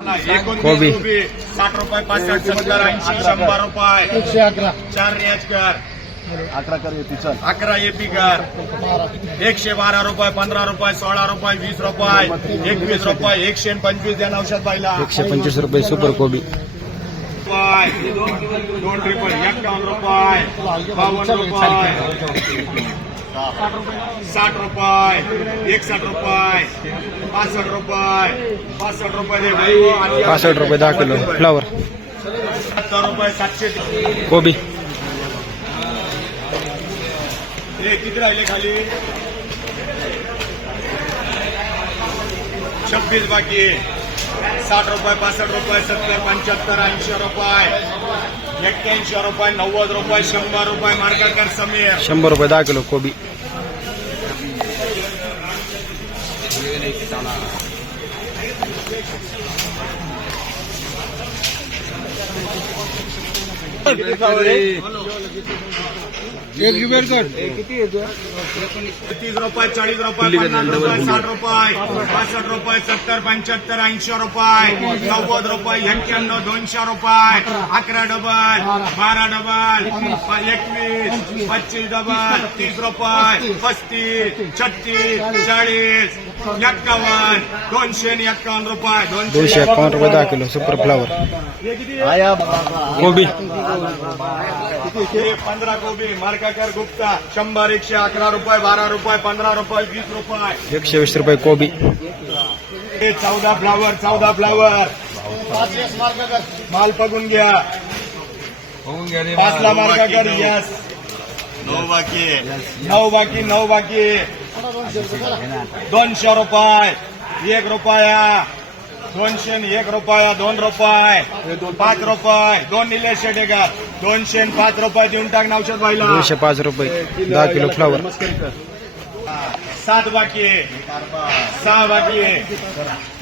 कोबी. साठ रुपये पासष्ट सत्तर ऐंशी शंभर रुपये. एकशे अकरा. चार रियाज कर. अकरा कर येते चल अकरा एपी कर. एकशे बारा रुपये पंधरा रुपये सोळा रुपये वीस रुपये. एकवीस रुपये एकशे पंचवीस द्या नौशाद बाईला. एकशे पंचवीस रुपये सुपर कोबी. दोन ट्रिपल एक्कावन्न रुपये. बावन्न रुपये. साठ रुपये. एकसष्ट रुपये. पासष्ट रुपये पासष्ट रुपये दे भाई आणि पासष्ट रुपये दहा किलो फ्लावर सत्तर रुपये सातशे कोबी. किती राहिले खाली? छब्बीस बाकी साठ रुपये पासष्ट रुपये सत्तर पंच्याहत्तर ऐंशी रुपये. एक्क्याऐंशी रुपये नव्वद रुपये शंभर रुपये मार्केटकर समीर. शंभर रुपये दहा किलो कोबी. টানা Thank you. तीस रुपये चाळीस रुपये पन्नास रुपये साठ रुपये पासष्ट रुपये सत्तर पंच्याहत्तर ऐंशी रुपये नव्वद रुपये एक्क्याण्णव दोनशे रुपये अकरा डबल बारा डबल एकवीस पच्चीस डबल तीस रुपये पस्तीस छत्तीस चाळीस एक्कावन्न दोनशे आणि एक्कावन्न रुपये दोनशे एकावन्न रुपये दहा किलो सुपर फ्लावर. कोबी. हे पंधरा कोबी मार्काकर गुप्ता शंभर एकशे अकरा रुपये बारा रुपये पंधरा रुपये वीस रुपये. एकशे वीस रुपये कोबी. हे चौदा फ्लावर चौदा फ्लावर. माल बघून घ्या. पाचला मार्का कर यस. नऊ बाकी. नऊ बाकी नऊ बाकी. दोनशे रुपये एक रुपया. दोनशे एक रुपया दोन रुपये पाच रुपये. दोन निलेश शेटेकर दोनशे पाच रुपये देऊन टाक नौशद व्हायला दोनशे पाच रुपये दहा किलो फ्लावर सात बाकी सहा बाकी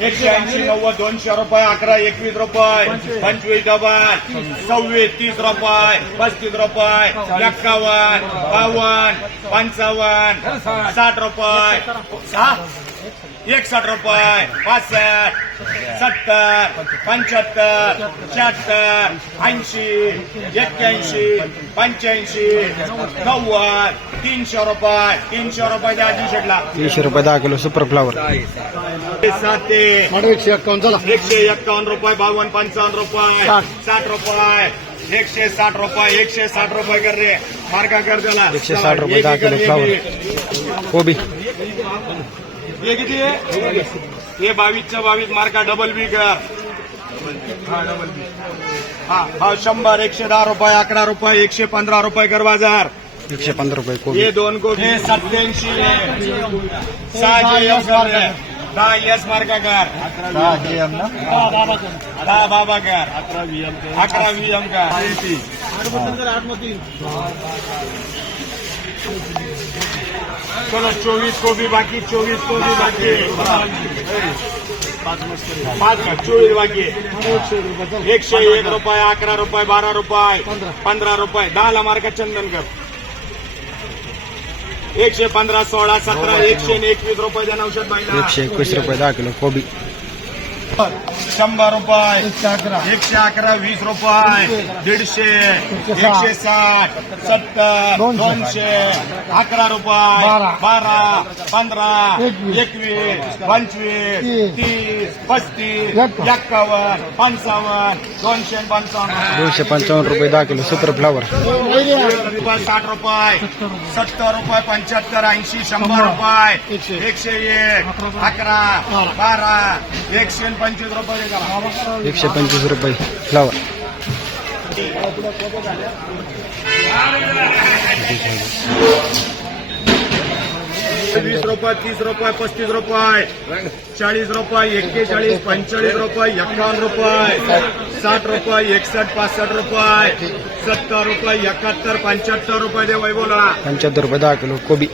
एकशे ऐंशी नव्वद दोनशे रुपये अकरा एकवीस रुपये पंचवीस. डबल सव्वीस तीस रुपये पस्तीस रुपये एक्कावन्न बावन्न पंचावन्न साठ रुपये एकसष्ट रुपये पासष्ट सत्तर पंच्याहत्तर शहात्तर ऐंशी एक्क्याऐंशी पंच्याऐंशी नव्वद तीनशे रुपये तीनशे रुपये द्या आधी शेटला तीनशे रुपये दहा किलो सुपर फ्लावर सात. ते एकशे एक्कावन्न चला. एकशे एक्कावन्न रुपये बावन्न पंचावन्न रुपये साठ. रुपये एकशे साठ रुपये एकशे साठ रुपये कर रे. मार्का कर त्याला एकशे साठ रुपये दहा किलो फ्लावर कोबी. हे किती आहे? हे बावीसच्या बावीस मार्का डबल बी कर हा डबल बी हा हा शंभर एकशे दहा रुपये अकरा रुपये एकशे पंधरा रुपये कर बाजार एकशे पंधरा रुपये कोबी. हे दोन कोटी हे सत्याऐंशी सहाशे. दहा यस मार्का कर सहा हे एम ना? दहा बाबा कर अकरा व्हीएम अकरा व्हीएम कर चलो चोवीस कोबी बाकी चोवीस कोबी बाकी. पाच चोवीस बाकी एकशे एक रुपये अकरा रुपये बारा रुपये पंधरा रुपये. दहाला मार्ग चंदनकर एकशे पंधरा सोळा सतरा एकशे एकवीस रुपये द्या औषध एकशे एकवीस रुपये दहा किलो कोबी. शंभर रुपये एकशे अकरा. वीस रुपये दीडशे एकशे साठ. सत्तर दोनशे. अकरा रुपये बारा. पंधरा एकवीस. पंचवीस तीस. पस्तीस एक्कावन्न पंचावन्न दोनशे पंचावन्न. दोनशे पंचावन्न रुपये दहा किलो सुपर फ्लावर. रुपये साठ रुपये सत्तर रुपये पंच्याहत्तर ऐंशी शंभर रुपये एकशे. एक अकरा बारा एकशे एकशे पंचवीस रुपये. फ्लावर वीस रुपये तीस रुपये पस्तीस रुपये. चाळीस रुपये एक्केचाळीस पंचेचाळीस रुपये एकावन्न रुपये. साठ रुपये एकसष्ट पासष्ट रुपये. सत्तर रुपये एकाहत्तर पंच्याहत्तर रुपये दे वैभवला. पंच्याहत्तर रुपये दहा किलो कोबी.